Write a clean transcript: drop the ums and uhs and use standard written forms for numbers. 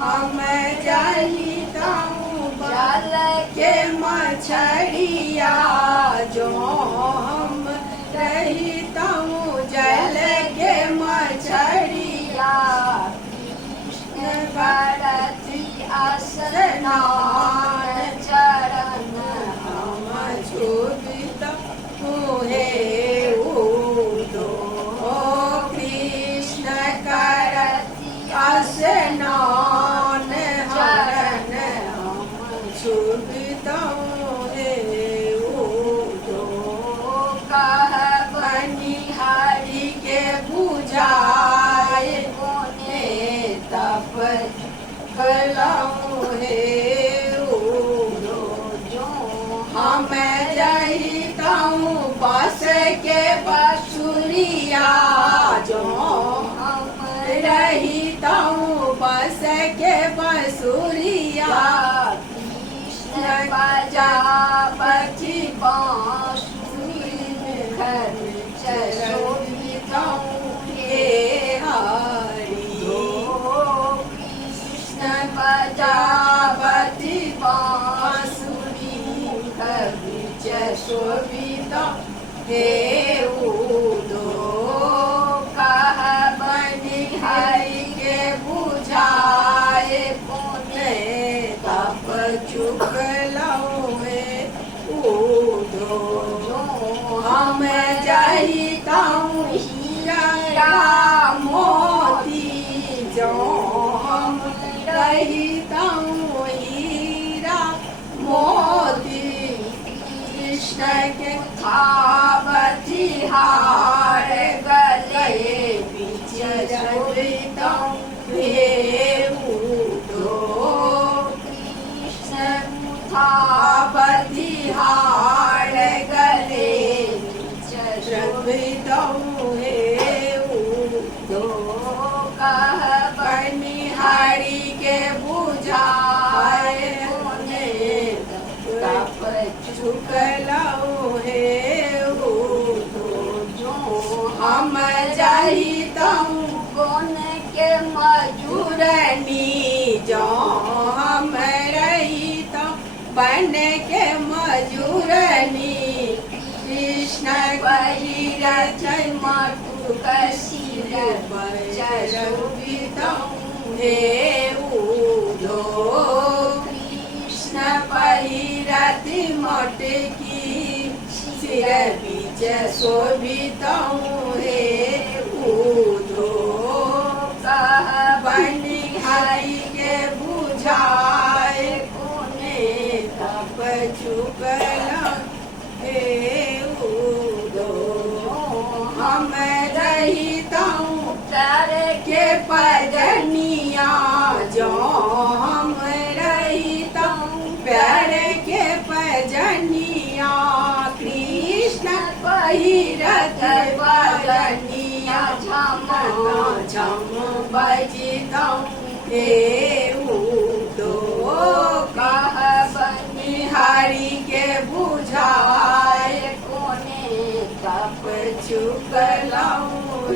हम जाता हूँ जल के मछलिया जो हम रहता हूँ जल के मछलिया कृष्ण करती स्नान चरण हम छुबिता हूँ हे उदो कृष्ण करती स्नान चरण हम छुबिता हूँ हे उदो कह बनिहारी के बुझाए कोने तप कलाऊं हे उदो जो हम जाता हूँ बस के बसुरिया जो हम रहता हूँ बस के बसुरिया कृष्ण बजा बची बांसुरी घर शोभिता हे हरि कृष्ण बजा बची बांसुरी घर शोभिता हे उदो कह बनिहारी के बुझाए पुण्य तप चुकलाऊं हे उदो हम जाता हूँ हीरा मोती जो हम रहता हूँ हीरा मोती कृष्ण के खावती हार गले बीच रहता हूँ हे उदो कृष्ण खावती हार गले बीच रहता हूँ हे उदो कह बनिहारी के बुझाए तप चुकलाऊं हे उदो जो हम जाता हूँ कौन के मजूरनी जो हम रहता बन के मजूरनी कृष्ण बहिरथ मटु कशीर शोभिता हे उदो कृष्ण बहिरथ मटकी सिर बीच शोभिता हे उदो कह बनिहारी के बुझाए कोने तप चुकला हे उदो हम रहता हूँ प्यार के पजनिया जो हम रहता हूँ प्यार के पजनिया कृष्ण बहिरथ पजनिया झम झम बजता हे उदो कह बनिहारी के बुझाए कोने तप चुकलाऊं